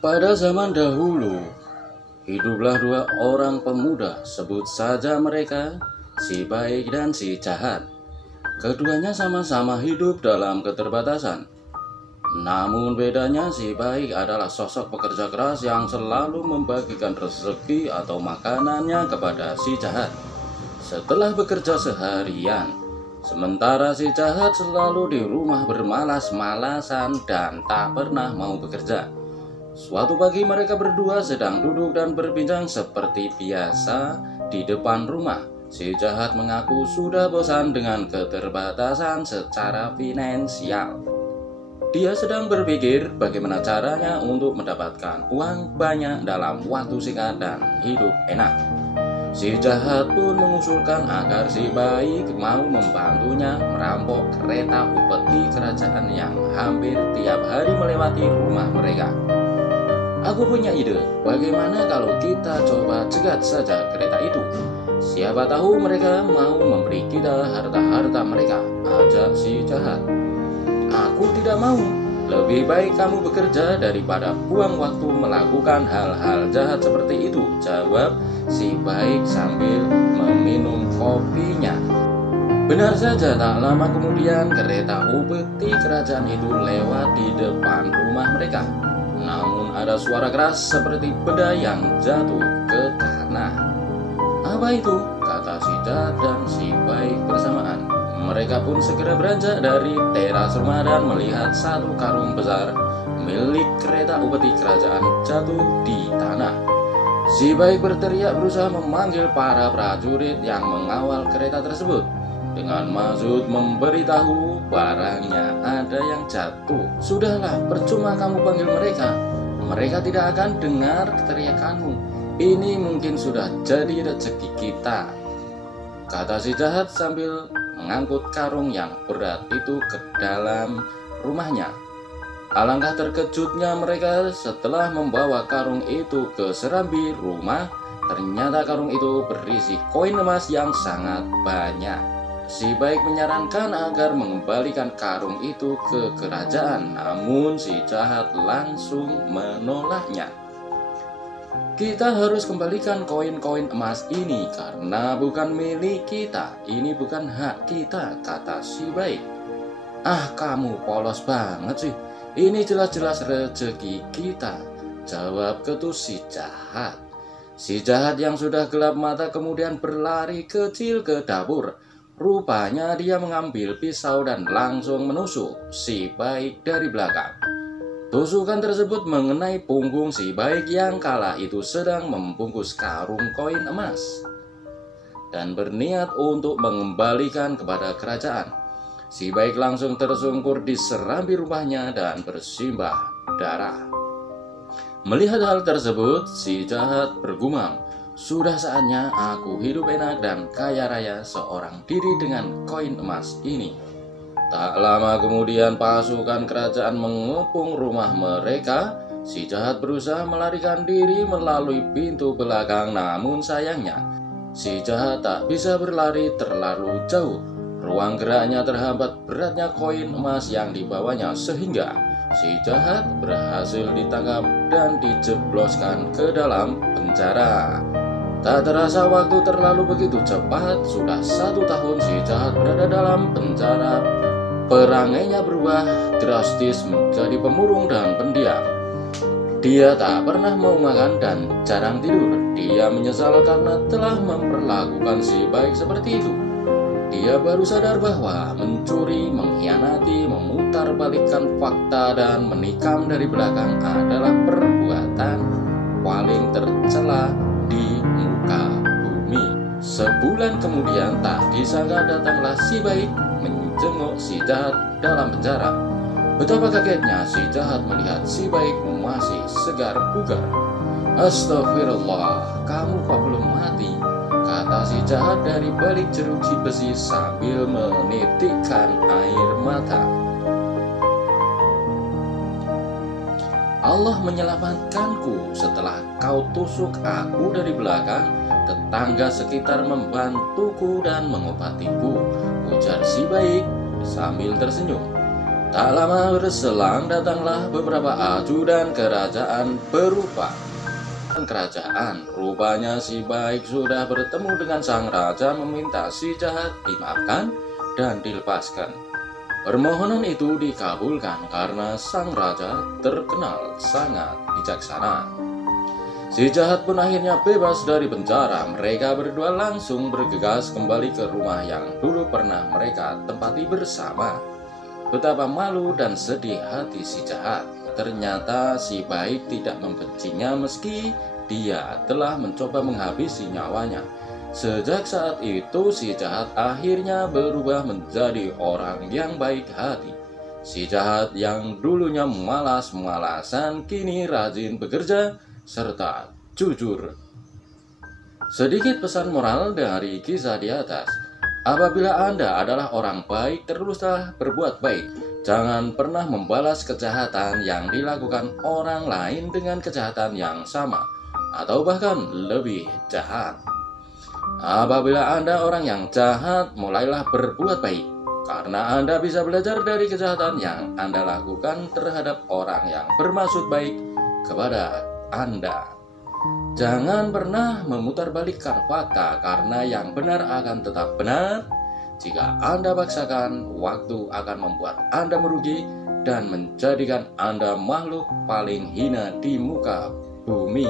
Pada zaman dahulu, hiduplah dua orang pemuda, sebut saja mereka si baik dan si jahat. Keduanya sama-sama hidup dalam keterbatasan. Namun bedanya si baik adalah sosok pekerja keras yang selalu membagikan rezeki atau makanannya kepada si jahat setelah bekerja seharian. Sementara si jahat selalu di rumah bermalas-malasan dan tak pernah mau bekerja. Suatu pagi mereka berdua sedang duduk dan berbincang seperti biasa di depan rumah. Si jahat mengaku sudah bosan dengan keterbatasan secara finansial. Dia sedang berpikir bagaimana caranya untuk mendapatkan uang banyak dalam waktu singkat dan hidup enak. Si jahat pun mengusulkan agar si baik mau membantunya merampok kereta upeti kerajaan yang hampir tiap hari melewati rumah mereka. Aku punya ide, bagaimana kalau kita coba cegat saja kereta itu? Siapa tahu mereka mau memberi kita harta-harta mereka, ajak si jahat. Aku tidak mau, lebih baik kamu bekerja daripada buang waktu melakukan hal-hal jahat seperti itu, jawab si baik sambil meminum kopinya. Benar saja, tak lama kemudian kereta upeti kerajaan itu lewat di depan rumah mereka. Namun ada suara keras seperti benda yang jatuh ke tanah. Apa itu? Kata si jahat dan si baik bersamaan. Mereka pun segera beranjak dari teras rumah dan melihat satu karung besar milik kereta upeti kerajaan jatuh di tanah. Si baik berteriak berusaha memanggil para prajurit yang mengawal kereta tersebut dengan maksud memberitahu barangnya ada yang jatuh. Sudahlah, percuma kamu panggil mereka. Mereka tidak akan dengar teriakanmu. Ini mungkin sudah jadi rezeki kita, kata si jahat sambil mengangkut karung yang berat itu ke dalam rumahnya. Alangkah terkejutnya mereka setelah membawa karung itu ke serambi rumah. Ternyata karung itu berisi koin emas yang sangat banyak. Si baik menyarankan agar mengembalikan karung itu ke kerajaan, namun si jahat langsung menolaknya. Kita harus kembalikan koin-koin emas ini karena bukan milik kita. Ini bukan hak kita, kata si baik. Ah, kamu polos banget sih. Ini jelas-jelas rezeki kita, jawab ketus si jahat. Si jahat yang sudah gelap mata kemudian berlari kecil ke dapur. Rupanya dia mengambil pisau dan langsung menusuk si baik dari belakang. Tusukan tersebut mengenai punggung si baik yang kala itu sedang membungkus karung koin emas dan berniat untuk mengembalikan kepada kerajaan. Si baik langsung tersungkur di serambi rumahnya dan bersimbah darah. Melihat hal tersebut, si jahat bergumam, sudah saatnya aku hidup enak dan kaya raya seorang diri dengan koin emas ini. Tak lama kemudian pasukan kerajaan mengepung rumah mereka. Si jahat berusaha melarikan diri melalui pintu belakang, namun sayangnya si jahat tak bisa berlari terlalu jauh. Ruang geraknya terhambat beratnya koin emas yang dibawanya sehingga si jahat berhasil ditangkap dan dijebloskan ke dalam penjara. Tak terasa waktu terlalu begitu cepat. Sudah 1 tahun si jahat berada dalam penjara. Perangainya berubah drastis menjadi pemurung dan pendiam. Dia tak pernah mau makan dan jarang tidur. Dia menyesal karena telah memperlakukan si baik seperti itu. Dia baru sadar bahwa mencuri, mengkhianati, memutarbalikkan fakta dan menikam dari belakang adalah perbuatan paling tercela di muka bumi. Sebulan kemudian tak disangka datanglah si baik menjenguk si jahat dalam penjara. Betapa kagetnya si jahat melihat si baik masih segar bugar. Astagfirullah, kamu kok belum mati? Kata si jahat dari balik jeruji besi sambil menitikkan air mata. Allah menyelamatkanku setelah kau tusuk aku dari belakang. Tetangga sekitar membantuku dan mengobatiku, ujar si baik sambil tersenyum. Tak lama berselang datanglah beberapa ajudan kerajaan berupa kerajaan. Rupanya si baik sudah bertemu dengan sang raja meminta si jahat dimaafkan dan dilepaskan. Permohonan itu dikabulkan karena sang raja terkenal sangat bijaksana. Si jahat pun akhirnya bebas dari penjara. Mereka berdua langsung bergegas kembali ke rumah yang dulu pernah mereka tempati bersama. Betapa malu dan sedih hati si jahat. Ternyata si baik tidak membencinya meski dia telah mencoba menghabisi nyawanya. Sejak saat itu si jahat akhirnya berubah menjadi orang yang baik hati. Si jahat yang dulunya malas-malasan kini rajin bekerja serta jujur. Sedikit pesan moral dari kisah di atas. Apabila Anda adalah orang baik, teruslah berbuat baik. Jangan pernah membalas kejahatan yang dilakukan orang lain dengan kejahatan yang sama, atau bahkan lebih jahat. Apabila Anda orang yang jahat, mulailah berbuat baik, karena Anda bisa belajar dari kejahatan yang Anda lakukan terhadap orang yang bermaksud baik kepada Anda. Jangan pernah memutarbalikkan fakta, karena yang benar akan tetap benar. Jika Anda paksakan, waktu akan membuat Anda merugi dan menjadikan Anda makhluk paling hina di muka bumi.